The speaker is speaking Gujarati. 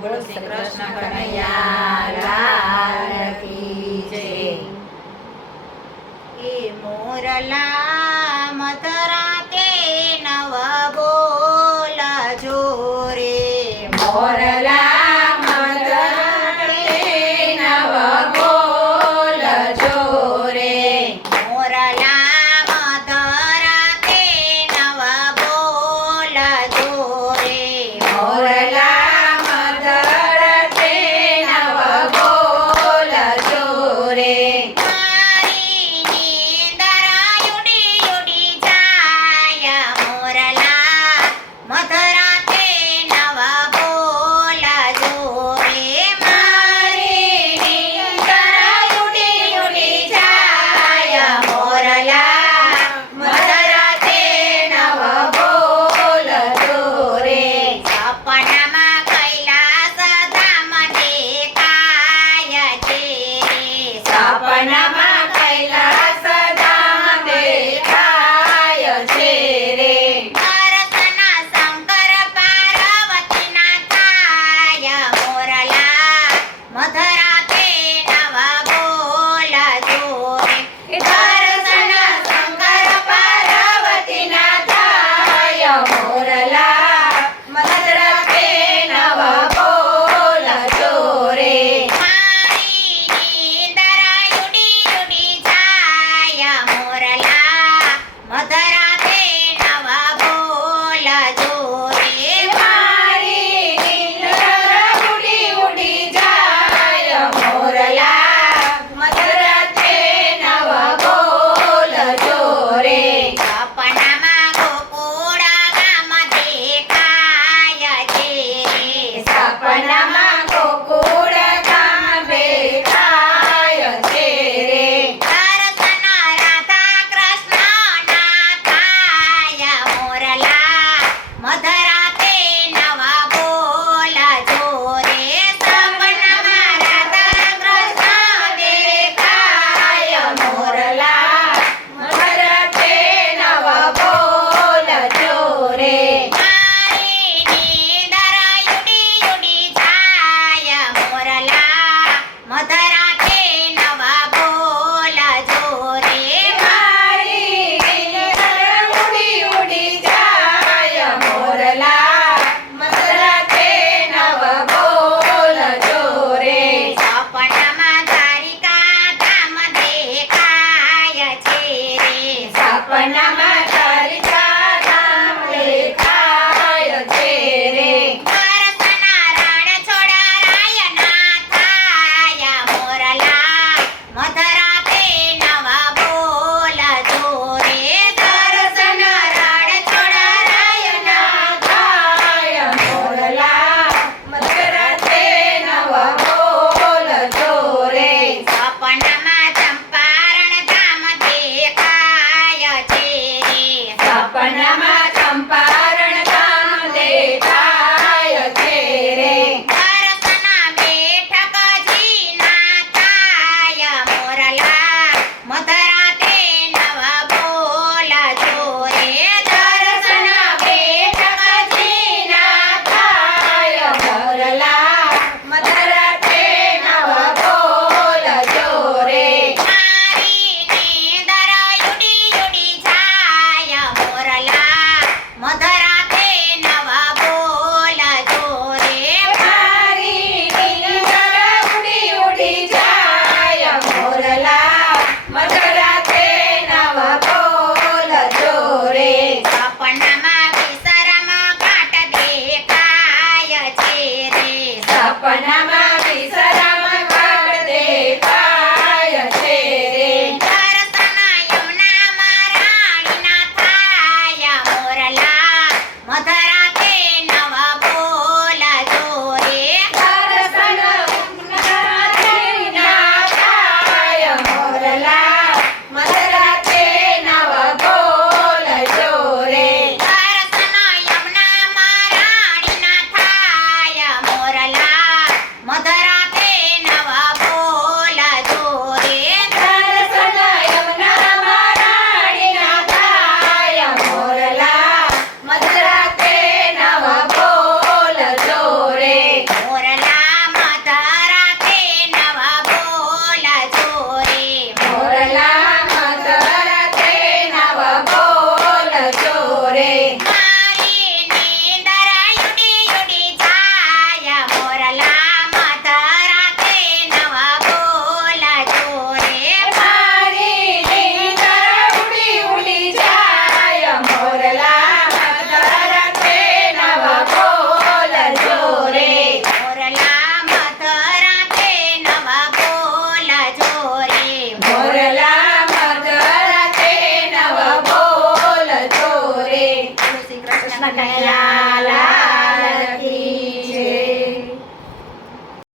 બોલો શ્રી કૃષ્ણ કનૈયા લાલ કી જય. એ મોરલા મધરાતે નવ બોલ જોરે, મોરલા મધરાતે નવ બોલ જોરે. મોરલા મધરાતે નવ બોલ જોરે, મોરલા મધરાતે નવ બોલ જોરે. મારી નીંદર ઉડી ઉડી જાય, મોરલા મધરાતે નવ બોલ જોરે. મારી નીંદર ઉડી ઉડી જાય, મોરલા મધરાતે નવ બોલ જોરે. સપનામાં કૈલાસ ધામ દેખાય છે રે, સપનામાં કૈલાસ ધામ દેખાય છે રે. દર્શન શંકર પાર્વતીના થાય, મોરલા મધરાતે નવ બોલ જોરે. દર્શન શંકર પાર્વતીના થાય, મોરલા મધરાતે નવ બોલ જોરે. મારી નીંદર ઉડી ઉડી જાય, મોરલા મધરાતે નવ બોલ જોરે. મારી નીંદર ઉડી ઉડી જાય, મોરલા મધરાતે નવ બોલ જોરે. સપનામાં ગોકુળ ગામ દેખાય છે રે, સપનામાં ગોકુળ ગામ દેખાય છે રે. દર્શન રાધા કૃષ્ણના થાય, મોરલા મધરાતે નવ બોલ જોરે. સપનામાં રાધા કૃષ્ણ દેખાય, મોરલા મધરાતે નવ બોલ જોરે. મારી નીંદર ઉડી ઉડી જાય, મોરલા મધરાતે નવ બોલ જોરે. મારી નીંદર ઉડી ઉડી જાય, મોરલા મધરાતે નવ બોલ જોરે. સપનામાં દ્વારિકા ધામ દેખાય છે રે, સપનામાં દ્વારિકા ધામ દેખાય છે રે. દર્શન રણ છોડરાયના થાય, મોરલા મધરાતે નવ બોલ જોરે. દર્શન રણ છોડરાયના થાય, મોરલા મધરાતે નવ બોલ જોરે. સપનામાં ચંપારણ ધામ દેખાય છે રે, સપનામાં ચંપારણ ધામ દેખાય છે રે. દર્શન બેઠકજીના થાય, મોરલા મધરાતે નવ બોલ જોરે. દર્શન બેઠકજીના થાય, મોરલા મધરાતે નવ બોલ જોરે. મારી નીંદર ઉડી ઉડી જાય, મોરલા મધરાતે નવ બોલ જોરે. મારી નીંદર ઉડી ઉડી જાય, મોરલા મધરાતે નવ બોલ જોરે. સપનામાં વિસરમ ઘાટ દેખાય છે રે, સપનામાં વિશ્રામ ઘાટ દેખાય છે રે. દર્શન યમુનામાં રાણીના થાય, મોરલા મધરાતે નવ બોલ જોરે. દર્શન મધરાતેના થાય, મોરલા મધરાતે નવ બોલ જોરે. દર્શન યમુનામાં રાણીના થાય, મોરલા કનૈયા લાલ